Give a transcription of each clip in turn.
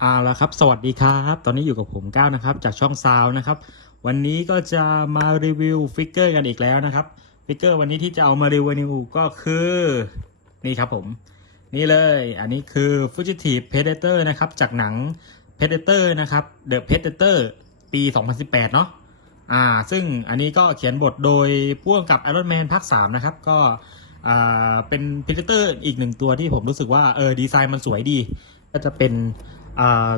เอาละครับ สวัสดีครับ ตอนนี้อยู่กับผมก้าวนะครับ จากช่องซาวนะครับ วันนี้ก็จะมารีวิวฟิกเกอร์กันอีกแล้วนะครับ ฟิกเกอร์วันนี้ที่จะเอามารีวิวก็คือ นี่ครับผม นี่เลย อันนี้คือ Fugitive Predator นะครับ จากหนัง Predator นะครับ The Predator ปี 2018 เนาะอ่า ซึ่งอันนี้ก็เขียนบทโดยพ่วงกับ Iron Man ภาค 3 นะครับ ก็อ่าเป็น Predator อีกหนึ่งตัวที่ผมรู้สึกว่า เออ ดีไซน์มันสวยดี ก็จะเป็น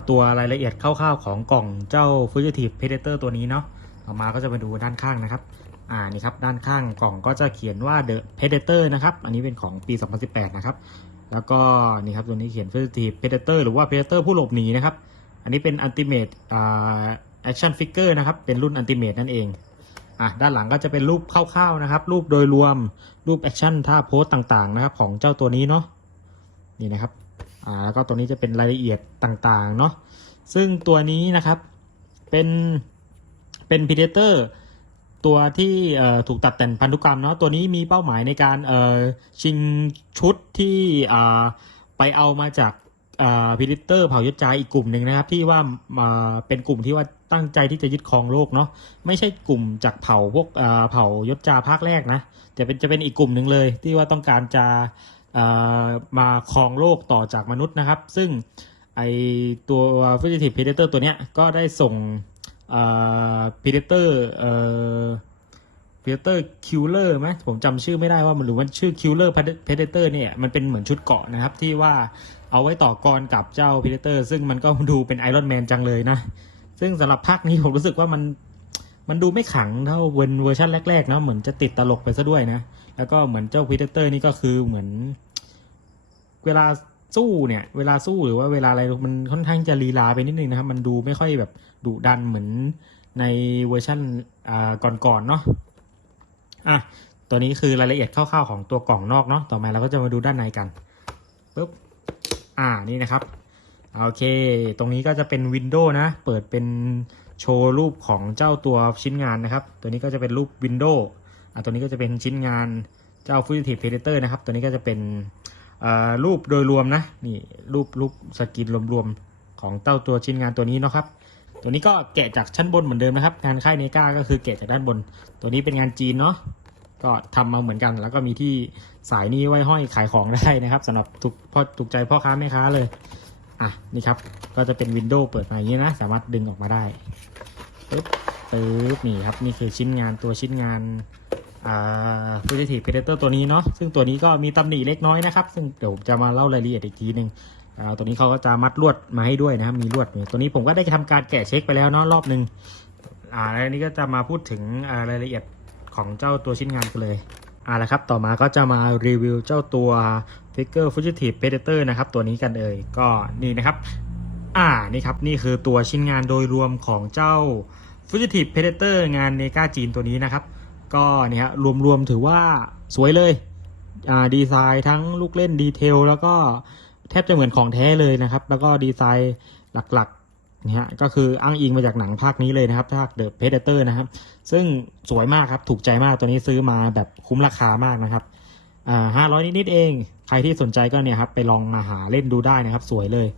ตัวรายละเอียดคร่าวๆของกล่องเจ้า Fugitive Predator ตัวนี้เนาะต่อมาก็จะมาดูด้านข้างนะครับ อ่านี่ครับด้านข้างกล่องก็จะเขียนว่า The Predator นะครับ อันนี้เป็นของปี 2018 นะครับ แล้วก็นี่ครับตัวนี้เขียน Fugitive Predator หรือว่า Predator ผู้หลบหนีนะครับ อันนี้เป็น Ultimate อ่า Action Figure นะครับ เป็นรุ่น Ultimate นั่นเองอะด้านหลังก็จะเป็นรูปคร่าวๆนะครับ รูปโดยรวมรูปแอคชั่นท่าโพสต่างๆนะครับ ของเจ้าตัวนี้เนาะนี่นะครับ อ่าแล้วก็ตัวนี้จะเป็นรายละเอียดต่างๆเนาะซึ่งตัวนี้นะครับเป็นเป็นพ p r e d a t o r ตัวที่เอ่อถูกตัดแต่งพันธุกรรมเนาะตัวนี้มีเป้าหมายในการเอ่อชิงชุดที่อ่าไปเอามาจากอ่า Predator เผ่ายศจาอีกกลุ่มหนึ่งนะครับ ที่ว่ามาเป็นกลุ่มที่ว่าตั้งใจที่จะยึดครองโลกเนาะไม่ใช่กลุ่มจากเผ่าพวกอ่าเผ่ายศจาภาคแรกนะแต่เป็นจะเป็นอีกกลุ่มหนึ่งเลย ที่ว่าต้องการจะ มาครองโลกต่อจากมนุษย์นะครับ ซึ่งไอตัว Fugitive Predator ตัวเนี้ยก็ได้ส่ง Predator เอ่อ Predator Killer ไหมผมจำชื่อไม่ได้ว่ามันหรือว่าชื่อ Killer Predator เนี่ยมันเป็นเหมือนชุดเกาะนะครับ ที่ว่าเอาไว้ต่อกรกับเจ้า Predator ซึ่งมันก็ดูเป็น Iron Man จังเลยนะ ซึ่งสำหรับภาคนี้ผมรู้สึกว่ามันมันดูไม่ขังเท่าเวอร์ชันแรกๆนะเหมือนจะติดตลกไปซะด้วยนะ แล้วก็เหมือนเจ้า Predator นี่ก็คือเหมือน เวลาสู้เนี่ย เวลาสู้หรือว่าเวลาอะไรมันค่อนข้างจะลีลาไปนิดนึงนะครับ มันดูไม่ค่อยแบบดุดันเหมือนในเวอร์ชันอ่าก่อนๆเนาะอะตัวนี้คือรายละเอียดคร่าวๆของตัวกล่องนอกเนาะต่อมาเราก็จะมาดูด้านในกันปุ๊บอ่านี่นะครับโอเค ตรงนี้ก็จะเป็นวินโดว์นะ เปิดเป็นโชว์รูปของเจ้าตัวชิ้นงานนะครับ ตัวนี้ก็จะเป็นรูปวินโดว์ อะตัวนี้ก็จะเป็นชิ้นงานเจ้า Fugitive Predator นะครับ ตัวนี้ก็จะเป็นรูปโดยรวมนะนี่รูปรูปสกินรวมๆของเต้าตัวชิ้นงานตัวนี้เนาะครับ ตัวนี้ก็แกะจากชั้นบนเหมือนเดิมนะครับ งานค่ายเนกาก็คือแกะจากด้านบน ตัวนี้เป็นงานจีนเนาะก็ทำมาเหมือนกัน แล้วก็มีที่สายนี้ไว้ห้อยขายของได้นะครับสำหรับถูกพอถูกใจพ่อค้าแม่ค้าเลยอะนี่ครับก็จะเป็นวินโดว์เปิดมาอย่างนี้นะสามารถดึงออกมาได้ปึ๊บปึ๊บนี่ครับนี่คือชิ้นงานตัวชิ้นงาน อ่า Fugitive Predator ตัวนี้เนาะซึ่งตัวนี้ก็มีตำหนิเล็กน้อยนะครับ ซึ่งเดี๋ยวผมจะมาเล่ารายละเอียดอีกทีหนึ่งตัวนี้เขาก็จะมัดลวดมาให้ด้วยนะครับมีลวดตัวนี้ผมก็ได้ทำการแกะเช็คไปแล้วเนาะรอบหนึ่งอ่าแล้วนี้ก็จะมาพูดถึงรายละเอียดของเจ้าตัวชิ้นงานกันเลยอ่าละครับต่อมาก็จะมารีวิวเจ้าตัว Figure Fugitive Predator นะครับตัวนี้กันเลยก็นี่นะครับอ่านี่ครับนี่คือตัวชิ้นงานโดยรวมของเจ้า Fugitive Predator งานเนกาจีนตัวนี้นะครับ ก็เนี่ยฮะรวมๆถือว่าสวยเลยดีไซน์ทั้งลูกเล่นดีเทลแล้วก็แทบจะเหมือนของแท้เลยนะครับ แล้วก็ดีไซน์หลักๆเนี่ยฮะก็คืออ้างอิงมาจากหนังภาคนี้เลยนะครับภาค The Predator นะครับ ซึ่งสวยมากครับ ถูกใจมากตัวนี้ซื้อมาแบบคุ้มราคามากนะครับห้าร้อยนิดๆเอง ใครที่สนใจก็เนี่ยครับไปลองมาหาเล่นดูได้นะครับ สวยเลย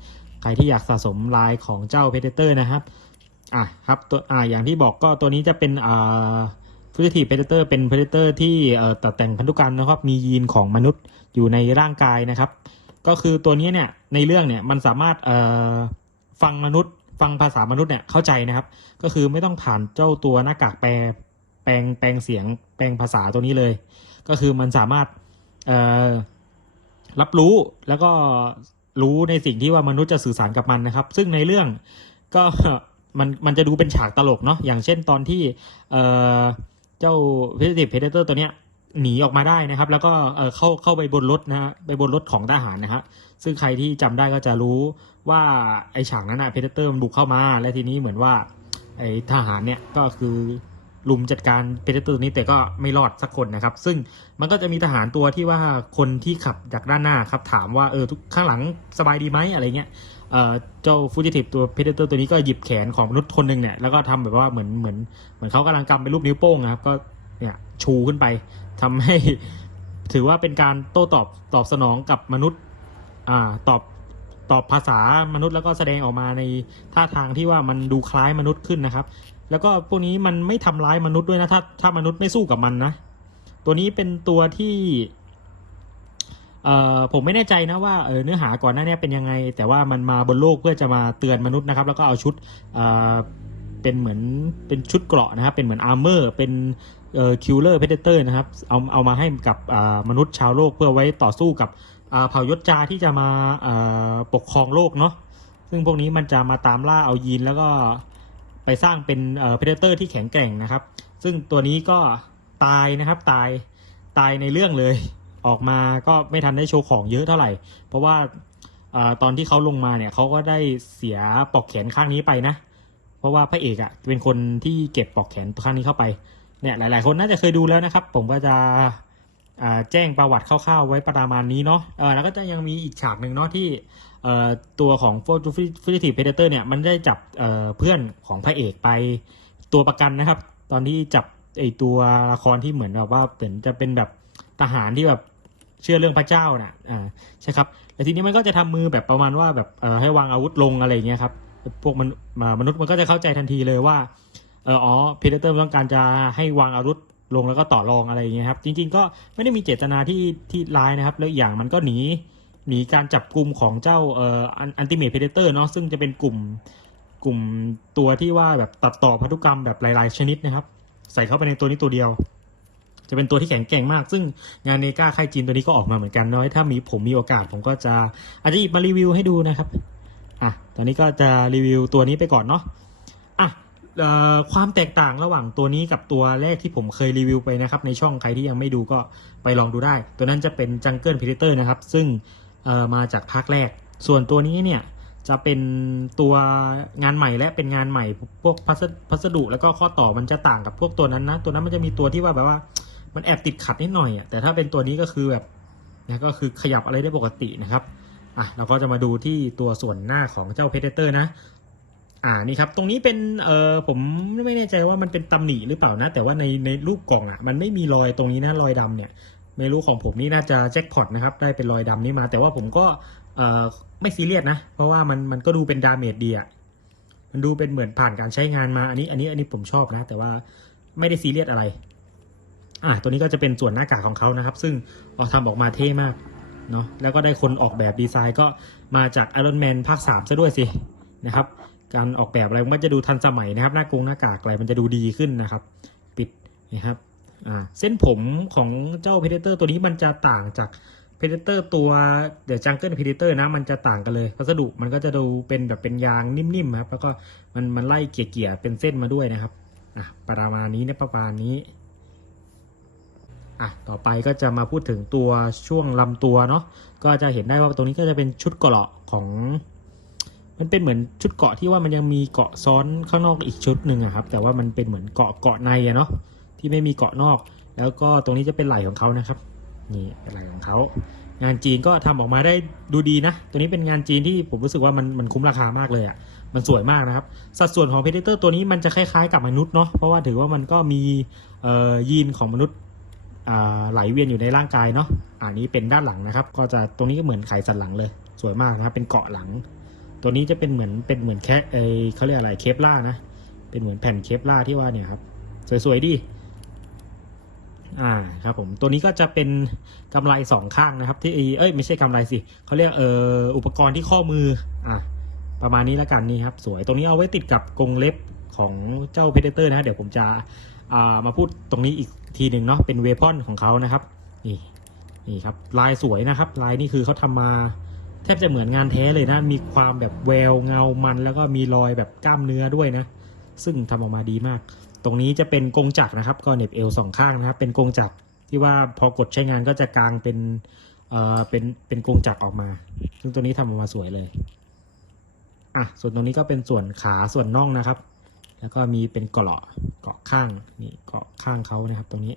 ใครที่อยากสะสมลายของเจ้า Predator นะครับอะครับตัวอ่าอย่างที่บอกก็ตัวนี้จะเป็นอ่า Fugitive Predator เป็น Predator ที่ตัดแต่งพันธุกรรมนะครับ มียีนของมนุษย์อยู่ในร่างกายนะครับ ก็คือตัวนี้เนี่ยในเรื่องเนี่ยมันสามารถฟังมนุษย์ ฟังภาษามนุษย์เนี่ยเข้าใจนะครับ ก็คือไม่ต้องผ่านเจ้าตัวหน้ากากแปลแปลงแปลงเสียงแปลงภาษาตัวนี้เลย ก็คือมันสามารถรับรู้แล้วก็รู้ในสิ่งที่ว่ามนุษย์จะสื่อสารกับมันนะครับ ซึ่งในเรื่องก็มันมันจะดูเป็นฉากตลกเนาะอย่างเช่นตอนที่เอ่อ เจ้า Fugitive Predator ตัวเนี้ยหนีออกมาได้นะครับ แล้วก็เข้าเข้าไปบนรถนะฮะไปบนรถของทหารนะฮะซึ่งใครที่จำได้ก็จะรู้ว่าไอฉากนั้นนะ Predator มันบุกเข้ามา และทีนี้เหมือนว่าไอทหารเนี่ยก็คือลุมจัดการ Predator ตัวนี้แต่ก็ไม่รอดสักคนนะครับ ซึ่งมันก็จะมีทหารตัวที่ว่าคนที่ขับจากด้านหน้าครับถามว่าเออทุกข้างหลังสบายดีไหมอะไรเงี้ย เจ้าฟูจิทิฟตัวเพเดเตอร์ตัวนี้ก็หยิบแขนของมนุษย์คนหนึ่งเนี่ยแล้วก็ทำแบบว่าเหมือนเหมือนเหมือนเขากำลังกำเป็นรูปนิ้วโป้งนะครับก็เนี่ยชูขึ้นไปทำให้ถือว่าเป็นการโต้ตอบตอบสนองกับมนุษย์อ่าตอบตอบภาษามนุษย์แล้วก็แสดงออกมาในท่าทางที่ว่ามันดูคล้ายมนุษย์ขึ้นนะครับ แล้วก็พวกนี้มันไม่ทำร้ายมนุษย์ด้วยนะถ้าถ้ามนุษย์ไม่สู้กับมันนะ ตัวนี้เป็นตัวที่ ผมไม่แน่ใจนะว่าเนื้อหาก่อนหน้านี้เป็นยังไง แต่ว่ามันมาบนโลกเพื่อจะมาเตือนมนุษย์นะครับ แล้วก็เอาชุดเเป็นเหมือนเป็นชุดเกราะนะครับเป็นเหมือนอาร์เมอร์เป็นคิลเลอร์เพเดเตอร์นะครับเอาเอามาให้กับมนุษย์ชาวโลกเพื่อไว้ต่อสู้กับอ่าเผ่ายศจาที่จะมาปกครองโลกเนาะซึ่งพวกนี้มันจะมาตามล่าเอายีนแล้วก็ไปสร้างเป็นเอ่อเพเดเตอร์ที่แข็งแกร่งนะครับ ซึ่งตัวนี้ก็ตายนะครับตายตายในเรื่องเลย ออกมาก็ไม่ทันได้โชว์ของเยอะเท่าไหร่ เพราะว่าอตอนที่เขาลงมาเนี่ยเขาก็ได้เสียปลอกแขนข้างนี้ไปนะ เพราะว่าพระเอกอะ่ะเป็นคนที่เก็บปลอกแขนข้างนี้เข้าไปเนี่ยหลาย ๆ คนน่าจะเคยดูแล้วนะครับ ผมก็จะแจ้งประวัติคร่าวๆไว้ประมาณนี้เนาะแล้วก็จะยังมีอีกฉากหนึ่งเนาะที่ตัวของ f u g i t i v e Predator เนี่ยมันได้จับเอ่อเพื่อนของพระเอกไปตัวประกันนะครับ ตอนที่จับไอตัวละครที่เหมือนแบบว่าเหมือนจะเป็นแบบทหารที่แบบ เชื่อเรื่องพระเจ้าน่ะอ่าใช่ครับแต่ทีนี้มันก็จะทำมือแบบประมาณว่าแบบเอ่อให้วางอาวุธลงอะไรเงี้ยครับพวกมันมามนุษย์มันก็จะเข้าใจทันทีเลยว่าเอออ๋อพีเดเตอร์ต้องการจะให้วางอาวุธลงแล้วก็ต่อรองอะไรอย่างเงี้ยครับ จริง ๆ ก็ไม่ได้มีเจตนาที่ที่ร้ายนะครับ แล้วอีกอย่างมันก็หนีหนีการจับกลุ่มของเจ้าเอ่ออันติเมทพีเดเตอร์เนาะซึ่งจะเป็นกลุ่มกลุ่มตัวที่ว่าแบบตัดต่อพันธุกรรมแบบหลาย ๆ ชนิดนะครับ ใส่เข้าไปในตัวนี้ตัวเดียว จะเป็นตัวที่แข็งแกร่งมาก ซึ่งงานเนกาค่ายจีนตัวนี้ก็ออกมาเหมือนกันเนาะถ้ามีผมมีโอกาสผมก็จะอาจจะหยิบมารีวิวให้ดูนะครับอะตอนนี้ก็จะรีวิวตัวนี้ไปก่อนเนาะอะความแตกต่างระหว่างตัวนี้กับตัวแรกที่ผมเคยรีวิวไปนะครับในช่องใครที่ยังไม่ดูก็ไปลองดูได้ ตัวนั้นจะเป็น Jungle Predator นะครับ ซึ่งมาจากภาคแรก ส่วนตัวนี้เนี่ยจะเป็นตัวงานใหม่และเป็นงานใหม่พวกพัสดพัสดุแล้วก็ข้อต่อมันจะต่างกับพวกตัวนั้นนะ ตัวนั้นมันจะมีตัวที่ว่าแบบว่า มันแอบติดขัดนิดหน่อยอะแต่ถ้าเป็นตัวนี้ก็คือแบบนะก็คือขยับอะไรได้ปกตินะครับอะเราก็จะมาดูที่ตัวส่วนหน้าของเจ้า Predator นะอ่านี่ครับตรงนี้เป็นเออผมไม่แน่ใจว่ามันเป็นตำหนิหรือเปล่านะ แต่ว่าในในรูปกล่องอะมันไม่มีรอยตรงนี้นะรอยดำเนี่ย ไม่รู้ของผมนี่น่าจะแจ็คพอตนะครับได้เป็นรอยดำนี้มา แต่ว่าผมก็เออไม่ซีเรียสนะ เพราะว่ามันมันก็ดูเป็นดาเมจดีอะมันดูเป็นเหมือนผ่านการใช้งานมาอันนี้อันนี้อันนี้ผมชอบนะ แต่ว่าไม่ได้ซีเรียสอะไร อ่าตัวนี้ก็จะเป็นส่วนหน้ากากของเขานะครับ ซึ่งออกทำออกมาเท่มากเนาะแล้วก็ได้คนออกแบบดีไซน์ก็มาจาก Iron Man ภาค 3 ซะด้วยสินะครับ การออกแบบอะไรมันจะดูทันสมัยนะครับ หน้ากงหน้ากากอะไรมันจะดูดีขึ้นนะครับ ปิดนะครับอ่าเส้นผมของเจ้า Predator ตัวนี้มันจะต่างจาก Predator ตัว The Jungle Predator นะ มันจะต่างกันเลยวัสดุมันก็จะดูเป็นแบบเป็นยางนิ่มๆครับแล้วก็มันมันไล่เกี่ยๆเป็นเส้นมาด้วยนะครับอะประมาณนี้นี่ยประมาณนี้ อะต่อไปก็จะมาพูดถึงตัวช่วงลำตัวเนาะก็จะเห็นได้ว่าตรงนี้ก็จะเป็นชุดเกราะของ มันเป็นเหมือนชุดเกาะที่ว่ามันยังมีเกาะซ้อนข้างนอกอีกชุดหนึ่งอะครับ แต่ว่ามันเป็นเหมือนเกาะเกาะในเนาะที่ไม่มีเกาะนอก แล้วก็ตรงนี้จะเป็นไหล่ของเขานะครับนี่เป็นไหล่ของเขางานจีนก็ทำออกมาได้ดูดีนะ ตัวนี้เป็นงานจีนที่ผมรู้สึกว่ามันมันคุ้มราคามากเลยอะมันสวยมากนะครับ สัดส่วนของ Predator ตัวนี้มันจะคล้ายๆกับมนุษย์เนาะ เพราะว่าถือว่ามันก็มีเอ่อยีนของมนุษย์ ไหลเวียนอยู่ในร่างกายเนาะอันนี้เป็นด้านหลังนะครับ ก็จะตรงนี้ก็เหมือนไขสันหลังเลย สวยมากนะครับ เป็นเกาะหลัง ตัวนี้จะเป็นเหมือนเป็นเหมือนแค่เอเขาเรียกอะไรเคปล่านะ เป็นเหมือนแผ่นเคปล่าที่ว่าเนี่ยครับ สวยๆดีอ่าครับผมตัวนี้ก็จะเป็นกำไรสองข้างนะครับ ที่เอ้ยไม่ใช่กำไรสิเขาเรียกเอออุปกรณ์ที่ข้อมืออ่าประมาณนี้แล้วกันนี่ครับ สวยตรงนี้เอาไว้ติดกับกรงเล็บของเจ้าเพเดเตอร์นะ เดี๋ยวผมจะ มาพูดตรงนี้อีกทีหนึ่งเนาะเป็นเวพอนของเขานะครับ นี่นี่ครับลายสวยนะครับ ลายนี่คือเขาทำมาแทบจะเหมือนงานแท้เลยนะ มีความแบบแววเงามัน แล้วก็มีรอยแบบกล้ามเนื้อด้วยนะ ซึ่งทำออกมาดีมาก ตรงนี้จะเป็นกรงจักรนะครับ ก็เน็บเอวสองข้างนะครับ เป็นกรงจักรที่ว่าพอกดใช้งานก็จะกางเป็นเอ่อเป็นเป็นกรงจักรออกมา ซึ่งตัวนี้ทำออกมาสวยเลยอะส่วนตรงนี้ก็เป็นส่วนขาส่วนน่องนะครับ แล้วก็มีเป็นเกาะเกาะข้างนี่เกาะข้างเขานะครับ ตรงนี้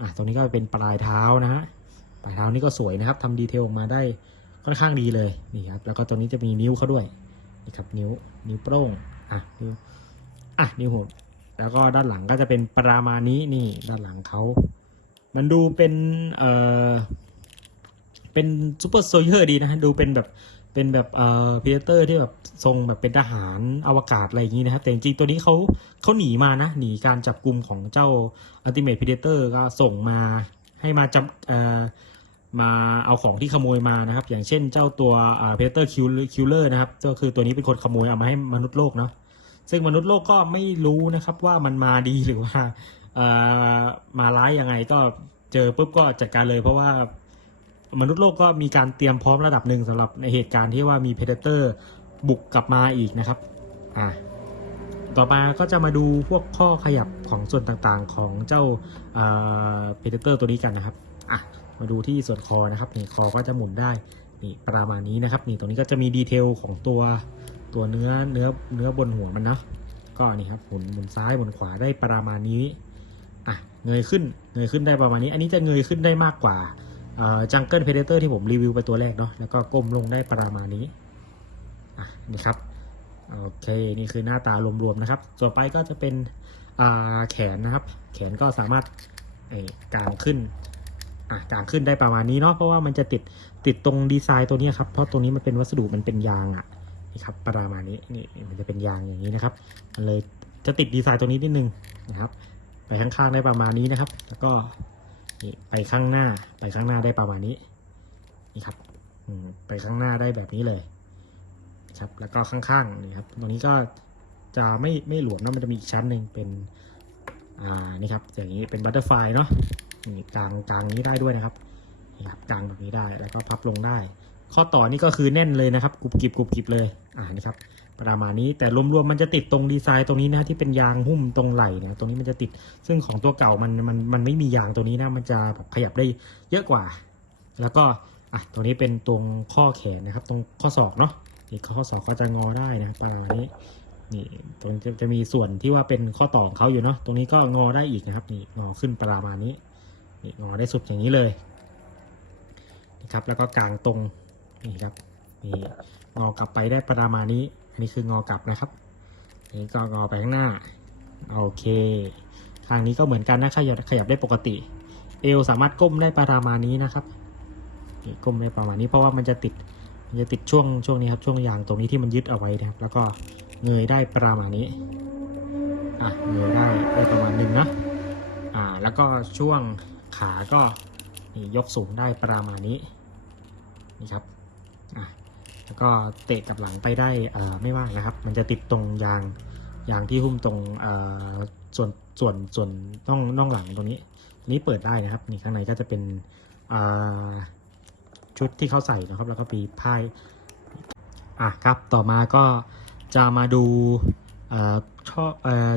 อะตรงนี้ก็เป็นปลายเท้านะฮะปลายเท้านี่ก็สวยนะครับทำดีเทลออกมาได้ค่อนข้างดีเลยนี่ครับแล้วก็ตรงนี้จะมีนิ้วเขาด้วยนี่ครับนิ้วนิ้วโป้งอะนิ้วอะนิ้วหัวแล้วก็ด้านหลังก็จะเป็นประมาณนี้นี่ด้านหลังเขามันดูเป็นเอ่อเป็นซูเปอร์โซเยอร์ดีนะดูเป็นแบบ เป็นแบบเอ่อพีเตอร์ที่แบบทรงแบบเป็นทหารอวกาศอะไรอย่างนี้นะครับแต่จริงๆตัวนี้เขาเขาหนีมานะ หนีการจับกลุ่มของเจ้า Ultimate Predator ก็ส่งมาให้มาจับเอ่อมาเอาของที่ขโมยมานะครับ อย่างเช่นเจ้าตัวอ่า Predator Killer นะครับก็คือตัวนี้เป็นคนขโมยเอามาให้มนุษย์โลกเนาะซึ่งมนุษย์โลกก็ไม่รู้นะครับว่ามันมาดีหรือว่าเอ่อมาร้ายยังไงก็เจอปุ๊บก็จัดการเลยเพราะว่า มนุษย์โลกก็มีการเตรียมพร้อมระดับหนึ่งสำหรับในเหตุการณ์ที่ว่ามีเพเดเตอร์บุกกลับมาอีกนะครับอ่าต่อมาก็จะมาดูพวกข้อขยับของส่วนต่างๆของเจ้าเพเดเตอร์ตัวนี้กันนะครับอะมาดูที่ส่วนคอนะครับนี่คอก็จะหมุนได้นี่ประมาณนี้นะครับนี่ตรงนี้ก็จะมีดีเทลของตัวตัวเนื้อเนื้อเนื้อบนหัวมันเนาะก็นี่ครับหมุนหมุนซ้ายหมุนขวาได้ประมาณนี้อะเงยขึ้นเงยขึ้นได้ประมาณนี้ อันนี้จะเงยขึ้นได้มากกว่า จังเกิลเพเดเตอร์ที่ผมรีวิวไปตัวแรกเนาะแล้วก็ก้มลงได้ประมาณนี้อะนี่ครับโอเคนี่คือหน้าตารวมๆนะครับต่อไปก็จะเป็นแขนนะครับ แขนก็สามารถกางขึ้นอะกางขึ้นได้ประมาณนี้เนาะเพราะว่ามันจะติดติดตรงดีไซน์ตัวนี้ครับเพราะตรงนี้มันเป็นวัสดุมันเป็นยางอะนี่ครับประมาณนี้นี่มันจะเป็นยางอย่างนี้นะครับมันเลยจะติดดีไซน์ตรงนี้นิดนึงนะครับ ไปข้างๆได้ประมาณนี้นะครับ แล้วก็ นี่ไปข้างหน้าไปข้างหน้าได้ประมาณนี้นี่ครับไปข้างหน้าได้แบบนี้เลยครับแล้วก็ข้างๆนี่ครับตรงนี้ก็จะไม่ไม่หลวมนะมันจะมีอีกชั้นหนึ่งเป็นอ่านี่ครับอย่างนี้เป็นบัตเตอร์ไฟเนาะนี่กลางกลางนี้ได้ด้วยนะครับนี่ครับกลางแบบนี้ได้แล้วก็พับลงได้ ข้อต่อนี่ก็คือแน่นเลยนะครับกรุบกริบกรุบกริบเลยอ่านี่ครับ ประมาณนี้แต่รวมๆมันจะติดตรงดีไซน์ตรงนี้นะที่เป็นยางหุ้มตรงไหล่เนี่ยตรงนี้มันจะติดซึ่งของตัวเก่ามันมันมันไม่มียางตัวนี้นะมันจะแบบขยับได้เยอะกว่า แล้วก็อะตรงนี้เป็นตรงข้อแขนนะครับ ตรงข้อศอกเนาะนี่ข้อศอกเขาจะงอได้นะประมาณนี้นี่ตรงจะจะมีส่วนที่ว่าเป็นข้อต่อของเขาอยู่เนาะตรงนี้ก็งอได้อีกนะครับนี่งอขึ้นประมาณนี้นี่งอได้สุดอย่างนี้เลยนี่ครับแล้วก็กลางตรงนี่ครับนี่งอกลับไปได้ประมาณนี้ นนี้คืองอกลับนะครับนี่ก็งอไปข้างหน้า โอเค ทางนี้ก็เหมือนกันนะขยับขยับได้ปกติ เอวสามารถก้มได้ประมาณนี้นะครับนี่ก้มได้ประมาณนี้เพราะว่ามันจะติดมันจะติดช่วงช่วงนี้ครับช่วงยางตรงนี้ที่มันยึดเอาไว้นะครับ แล้วก็เงยได้ประมาณนี้อะเงยได้ได้ประมาณนึงนะอ่าแล้วก็ช่วงขาก็นี่ยกสูงได้ประมาณนี้นี่ครับอะ แล้วก็เตะกับหลังไปได้เอ่อไม่มากนะครับ มันจะติดตรงยางยางที่หุ้มตรงส่วนส่วนส่วนน่องน่องหลังตรงนี้ตรงนี้เปิดได้นะครับนี่ข้างในก็จะเป็นชุดที่เขาใส่นะครับ แล้วก็มีผ้าอะครับต่อมาก็จะมาดูเอ่อช่อ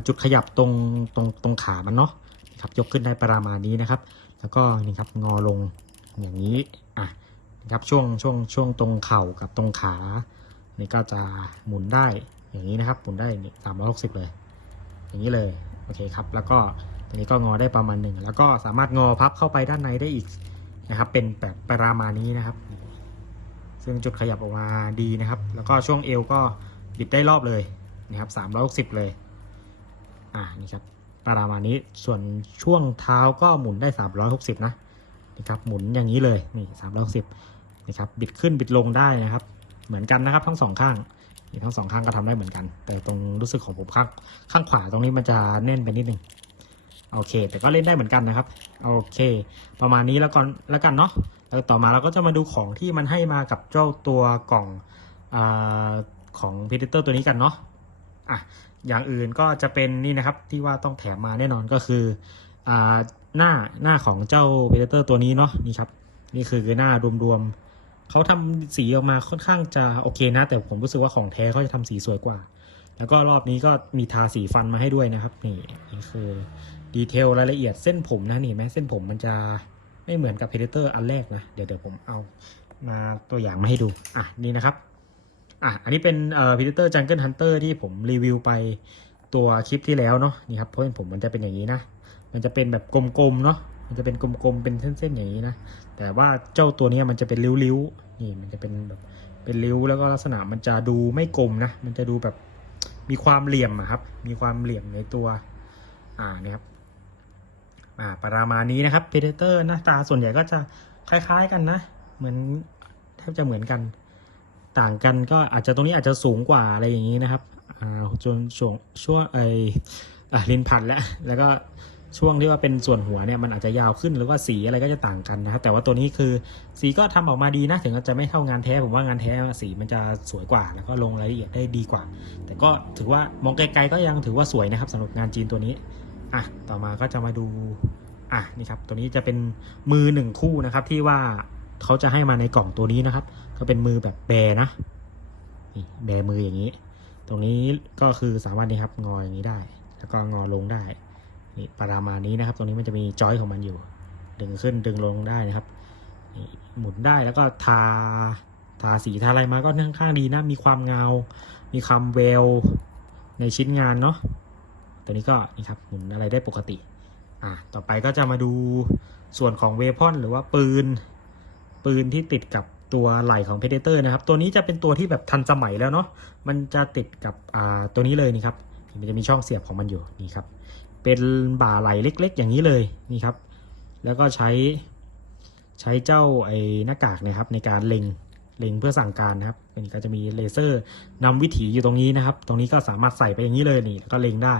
จุดขยับตรงตรงตรงขามันเนาะครับยกขึ้นได้ประมาณนี้นะครับ แล้วก็นี่ครับงอลงอย่างนี้ นะครับช่วงช่วงช่วงตรงเข่ากับตรงขานี่ก็จะหมุนได้อย่างนี้นะครับหมุนได้สามร้อยหกสิบเลย อย่างนี้เลยโอเคครับ แล้วก็ตรงนี้ก็งอได้ประมาณหนึ่งแล้วก็สามารถงอพับเข้าไปด้านในได้อีกนะครับ เป็นแบบประมาณนี้นะครับ ซึ่งจุดขยับออกมาดีนะครับ แล้วก็ช่วงเอวก็บิดได้รอบเลยนะครับสามร้อยหกสิบเลยอ่านี่ครับประมาณนี้ส่วนช่วงเท้าก็หมุนได้สามร้อยหกสิบนะ นี่ครับหมุนอย่างนี้เลยนี่สามร้อยสิบนี่ครับบิดขึ้นบิดลงได้นะครับ เหมือนกันนะครับทั้งสองข้างนี่ทั้งสองข้างก็ทำได้เหมือนกัน แต่ตรงรู้สึกของผมข้างข้างขวาตรงนี้มันจะแน่นไปนิดนึงโอเค แต่ก็เล่นได้เหมือนกันนะครับโอเค ประมาณนี้แล้วก่อนแล้วกันเนาะแล้วต่อมาเราก็จะมาดูของที่มันให้มากับเจ้าตัวกล่องอของ Predator ตัวนี้กันเนาะอะอย่างอื่นก็จะเป็นนี่นะครับที่ว่าต้องแถมมาแน่นอนก็คืออ่า หน้าหน้าของเจ้า Predator ตัวนี้เนาะนี่ครับ นี่คือหน้ารวมๆเขาทำสีออกมาค่อนข้างจะโอเคนะ แต่ผมรู้สึกว่าของแท้เขาจะทำสีสวยกว่า แล้วก็รอบนี้ก็มีทาสีฟันมาให้ด้วยนะครับนี่นี่คือดีเทลรายละเอียดเส้นผมนะนี่ไหมเส้นผมมันจะไม่เหมือนกับ Predator อันแรกนะเดี๋ยวเดี๋ยวผมเอามาตัวอย่างมาให้ดูอะนี่นะครับอะอันนี้เป็นเอ่อ Predator Jungle Hunter ที่ผมรีวิวไปตัวคลิปที่แล้วเนาะนี่ครับเพราะผมมันจะเป็นอย่างนี้นะ มันจะเป็นแบบกลมๆเนาะมันจะเป็นกลมๆเป็นเส้นๆอย่างนี้นะแต่ว่าเจ้าตัวนี้มันจะเป็นริ้วๆนี่มันจะเป็นแบบเป็นริ้วแล้วก็ลักษณะมันจะดูไม่กลมนะมันจะดูแบบมีความเหลี่ยมครับ มีความเหลี่ยมในตัวอ่าเนี่ยครับอ่าประมาณนี้นะครับ Predator หน้าตาส่วนใหญ่ก็จะคล้ายๆกันนะ เหมือนแทบจะเหมือนกัน ต่างกันก็อาจจะตรงนี้อาจจะสูงกว่าอะไรอย่างนี้นะครับอ่าจนช่วงช่วงไออะลิ้นพันแล้วแล้วก็ ช่วงที่ว่าเป็นส่วนหัวเนี่ยมันอาจจะยาวขึ้นหรือว่าสีอะไรก็จะต่างกันนะครับแต่ว่าตัวนี้คือสีก็ทำออกมาดีนะถึงจะไม่เท่างานแท้ผมว่างานแท้สีมันจะสวยกว่าแล้วก็ลงรายละเอียดได้ดีกว่า แต่ก็ถือว่ามองไกลๆก็ยังถือว่าสวยนะครับสำหรับงานจีนตัวนี้อะต่อมาก็จะมาดูอะนี่ครับตัวนี้จะเป็นมือหนึ่งคู่นะครับที่ว่าเขาจะให้มาในกล่องตัวนี้นะครับ ก็เป็นมือแบบแบนะนี่แบมืออย่างนี้ ตรงนี้ก็คือสามารถนี่ครับงออย่างนี้ได้ แล้วก็งอลงได้ นี่ประมาณนี้นะครับ ตรงนี้มันจะมีจอยของมันอยู่ ดึงขึ้นดึงลงได้นะครับนี่หมุนได้แล้วก็ทาทาสีทาอะไรมาก็ค่อนข้างดีนะ มีความเงา มีความเวลในชิ้นงานเนาะ ตัวนี้ก็นี่ครับหมุนอะไรได้ปกติ อะต่อไปก็จะมาดูส่วนของเวพอนหรือว่าปืน ปืนที่ติดกับตัวไหล่ของ Predator นะครับ ตัวนี้จะเป็นตัวที่แบบทันสมัยแล้วเนาะ มันจะติดกับอ่าตัวนี้เลยนี่ครับ มันจะมีช่องเสียบของมันอยู่นี่ครับ เป็นบ่าไหลเล็ก ๆ อย่างนี้เลยนี่ครับ แล้วก็ใช้ใช้เจ้าไอ้หน้ากากนะครับ ในการเล็งเล็งเพื่อสั่งการนะครับนี่ก็จะมีเลเซอร์นำวิถีอยู่ตรงนี้นะครับ ตรงนี้ก็สามารถใส่ไปอย่างนี้เลยนี่แล้วก็เล็งได้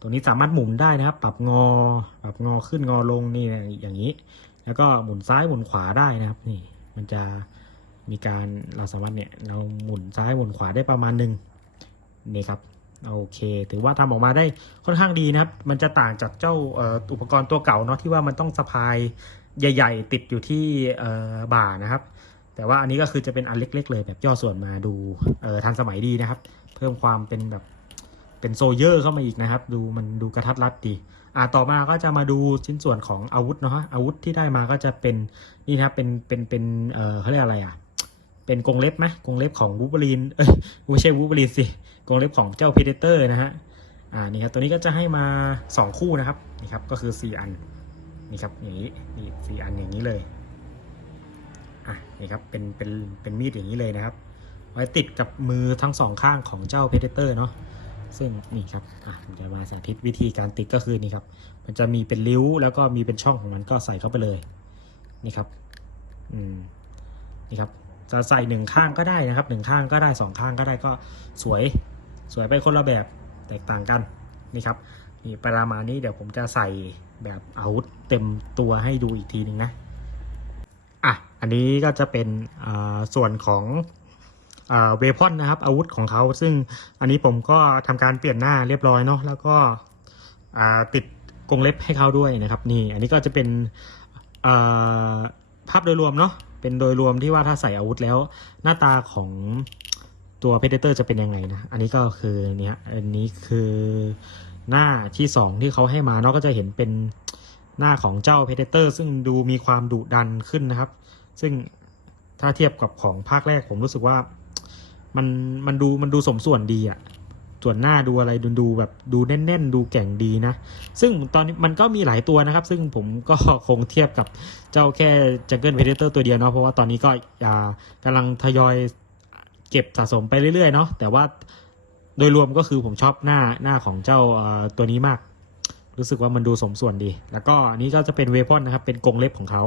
ตรงนี้สามารถหมุนได้นะครับ ปรับงอ ปรับงอขึ้นงอลงนี่อย่างนี้ แล้วก็หมุนซ้ายหมุนขวาได้นะครับ นี่มันจะมีการเราสามารถเนี่ยเราหมุนซ้ายหมุนขวาได้ประมาณหนึ่งนี่ครับ โอเคถือว่าทำออกมาได้ค่อนข้างดีนะครับ มันจะต่างจากเจ้าอ,อ,อุปกรณ์ตัวเก่าเนาะที่ว่ามันต้องสะพายใหญ่ ๆ ติดอยู่ที่บ่านะครับ แต่ว่าอันนี้ก็คือจะเป็นอันเล็ก ๆ เลยแบบย่อส่วนมาดูทันสมัยดีนะครับ เพิ่มความเป็นแบบเป็นโซเยอร์เข้ามาอีกนะครับ ดูมันดูกระทัดรัดดีอ่าต่อมาก็จะมาดูชิ้นส่วนของอาวุธเนาะอาวุธที่ได้มาก็จะเป็นนี่นะครับเป็นเป็นเป็นเอ่อเขาเรียกอะไรอะ เป็นกรงเล็บไหมกรงเล็บของวูบลีนเอ้ยไม่ใช่วูบลีนสิกรงเล็บของเจ้าพีเดเตอร์นะฮะอ่านี่ครับตัวนี้ก็จะให้มา 2 คู่นะครับนี่ครับก็คือ 4 อันนี่ครับอย่างนี้นี่สี่อันอย่างนี้เลยอะนี่ครับเป็นเป็นเป็นมีดอย่างนี้เลยนะครับ ไว้ติดกับมือทั้งสองข้างของเจ้า Predator เนาะซึ่งนี่ครับอะผมจะมาสาธิตวิธีการติดก็คือนี่ครับ มันจะมีเป็นริ้วแล้วก็มีเป็นช่องของมันก็ใส่เข้าไปเลย นี่ครับ อืม นี่ครับ จะใส่หนึ่งข้างก็ได้นะครับหนึ่งข้างก็ได้สองข้างก็ได้ก็สวยสวยไปคนละแบบแตกต่างกันนี่ครับนี่ประมาณนี้เดี๋ยวผมจะใส่แบบอาวุธเต็มตัวให้ดูอีกทีหนึ่งนะอะอันนี้ก็จะเป็นอ่าส่วนของเวพอนนะครับอาวุธของเขาซึ่งอันนี้ผมก็ทำการเปลี่ยนหน้าเรียบร้อยเนาะแล้วก็อ่าติดกรงเล็บให้เขาด้วยนะครับนี่อันนี้ก็จะเป็นอ่าภาพโดยรวมเนาะ เป็นโดยรวมที่ว่าถ้าใส่อาวุธแล้ว หน้าตาของตัว Predator จะเป็นยังไงนะ อันนี้ก็คือเนี่ยอันนี้คือหน้าที่สองที่เขาให้มาเนาะก็จะเห็นเป็นหน้าของเจ้า Predator ซึ่งดูมีความดุดันขึ้นนะครับ ซึ่งถ้าเทียบกับของภาคแรกผมรู้สึกว่า มันมันดูมันดูสมส่วนดีอะ ส่วนหน้าดูอะไรดูดูแบบดูแน่นๆ ดูแก่งดีนะ ซึ่งตอนนี้มันก็มีหลายตัวนะครับ ซึ่งผมก็คงเทียบกับเจ้าแค่ Jungle Predator ตัวเดียวเนาะเพราะว่าตอนนี้ก็อ่ากำลังทยอยเก็บสะสมไปเรื่อยๆเนาะแต่ว่าโดยรวมก็คือผมชอบหน้าหน้าของเจ้าตัวนี้มาก รู้สึกว่ามันดูสมส่วนดี แล้วก็อันนี้ก็จะเป็นเวพอนนะครับ เป็นกรงเล็บของเขา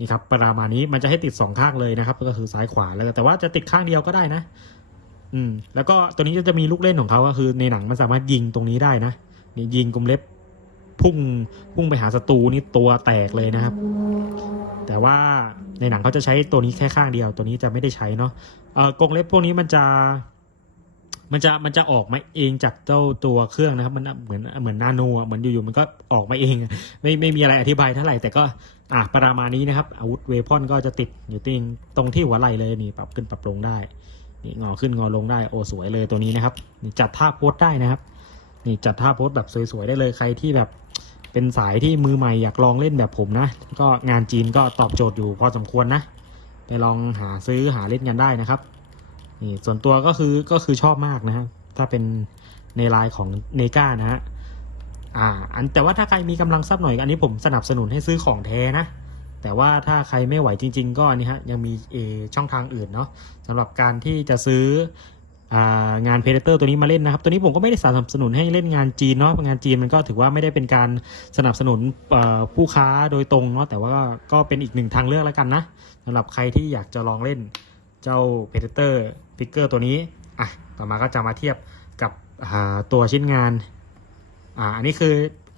นี่ครับประมาณนี้มันจะให้ติดสองข้างเลยนะครับ ก็คือซ้ายขวาแล้วแต่ว่าจะติดข้างเดียวก็ได้นะ อืมแล้วก็ตัวนี้จะมีลูกเล่นของเขาก็คือในหนังมันสามารถยิงตรงนี้ได้นะนี่ยิงกลมเล็บพุ่งพุ่งไปหาศัตรูนี่ตัวแตกเลยนะครับ แต่ว่าในหนังเขาจะใช้ตัวนี้แค่ข้างเดียว ตัวนี้จะไม่ได้ใช้เนาะเออกรงเล็บพวกนี้มันจะมันจะมันจะออกมาเองจากเจ้าตัวเครื่องนะครับ มันเหมือนเหมือนนาโนเหมือนอยู่ๆมันก็ออกมาเอง ไม่ไม่มีอะไรอธิบายเท่าไหร่ แต่ก็อะประมาณนี้นะครับ อาวุธเวพอนก็จะติดอยู่ติงตรงที่หัวไหล่เลยนี่ปรับขึ้นปรับลงได้ นี่งอขึ้นงอลงได้โอ้สวยเลยตัวนี้นะครับนี่จัดท่าโพสได้นะครับ นี่จัดท่าโพสแบบสวยๆได้เลยใครที่แบบเป็นสายที่มือใหม่อยากลองเล่นแบบผมนะ ก็งานจีนก็ตอบโจทย์อยู่พอสมควรนะ ไปลองหาซื้อหาเล่นกันได้นะครับนี่ส่วนตัวก็คือก็คือชอบมากนะครับถ้าเป็นในไลน์ของเนกานะฮะอ่าอันแต่ว่าถ้าใครมีกำลังทรัพย์หน่อยอันนี้ผมสนับสนุนให้ซื้อของแท้นะ แต่ว่าถ้าใครไม่ไหวจริง ๆ ก็นี่ฮะยังมีช่องทางอื่นเนาะสำหรับการที่จะซื้อองานเพเดเตอร์ตัวนี้มาเล่นนะครับ ตัวนี้ผมก็ไม่ได้สนับสนุนให้เล่นงานจีนเนาะงานจีนมันก็ถือว่าไม่ได้เป็นการสนับสนุนผู้ค้าโดยตรงเนาะแต่ว่าก็เป็นอีกหนึ่งทางเลือกแล้วกันนะสำหรับใครที่อยากจะลองเล่นเจ้า Predator ฟิกเกอร์ตัวนี้อะต่อมาก็จะมาเทียบกับตัวชิ้นงานอ่าอันนี้คือ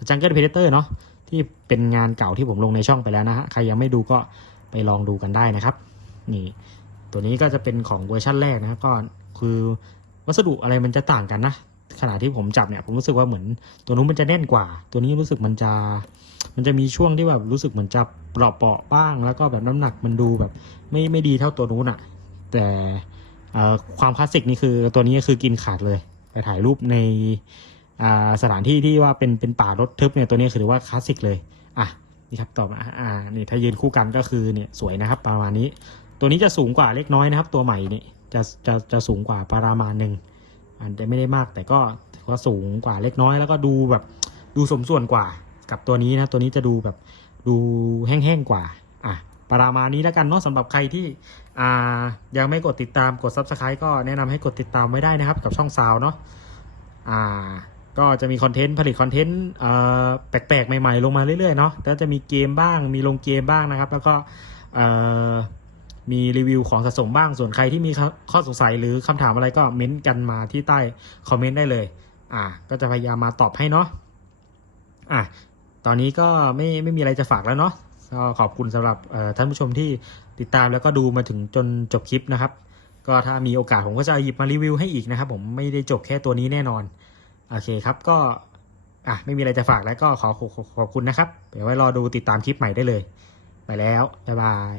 Jungle Predator เนาะ ที่เป็นงานเก่าที่ผมลงในช่องไปแล้วนะฮะใครยังไม่ดูก็ไปลองดูกันได้นะครับ นี่ตัวนี้ก็จะเป็นของเวอร์ชั่นแรกนะครับก็คือวัสดุอะไรมันจะต่างกันนะขณะที่ผมจับเนี่ยผมรู้สึกว่าเหมือนตัวนู้นมันจะแน่นกว่า ตัวนี้รู้สึกมันจะ มันจะมีช่วงที่แบบรู้สึกเหมือนจะเปราะเปราะๆบ้าง แล้วก็แบบน้ำหนักมันดูแบบ ไม่ไม่ดีเท่าตัวนู้นอะแต่ความคลาสสิกนี่คือตัวนี้คือกินขาดเลย ไปถ่ายรูปใน สถานที่ที่ว่าเป็นเป็นป่ารถทึบเนี่ยตัวนี้คือถือว่าคลาสสิกเลยอะนี่ครับต่อมาอ่านี่ถ้ายืนคู่กันก็คือเนี่ยสวยนะครับประมาณนี้ ตัวนี้จะสูงกว่าเล็กน้อยนะครับ ตัวใหม่นี่จะจะจะสูงกว่าประมาณหนึ่งอันจะไม่ได้มากแต่ก็ถือว่าสูงกว่าเล็กน้อย แล้วก็ดูแบบดูสมส่วนกว่ากับตัวนี้นะตัวนี้จะดูแบบดูแห้งๆกว่าอะประมาณนี้แล้วกันเนาะสำหรับใครที่อ่ายังไม่กดติดตามกด Subscribe ก็แนะนำให้กดติดตามไว้ได้นะครับ กับช่องซาวเนาะอ่า ก็จะมีคอนเทนต์ผลิตคอนเทนต์แปลกๆ ใหม่ๆ ลงมาเรื่อยๆเนาะแล้วจะมีเกมบ้าง มีลงเกมบ้างนะครับ แล้วก็มีรีวิวของสะสมบ้าง ส่วนใครที่มีข้อสงสัยหรือคำถามอะไรก็เม้นต์กันมาที่ใต้คอมเมนต์ได้เลย อ่า ก็จะพยายามมาตอบให้เนาะ อะ ตอนนี้ก็ไม่ไม่มีอะไรจะฝากแล้วเนาะ ก็ขอบคุณสำหรับท่านผู้ชมที่ติดตามแล้วก็ดูมาถึงจนจบคลิปนะครับ ก็ถ้ามีโอกาสผมก็จะหยิบมารีวิวให้อีกนะครับ ผมไม่ได้จบแค่ตัวนี้แน่นอน โอเคครับก็อะไม่มีอะไรจะฝากแล้วก็ขอขอขอขอบคุณนะครับ เดี๋ยวไว้รอดูติดตามคลิปใหม่ได้เลย ไปแล้ว บ๊ายบาย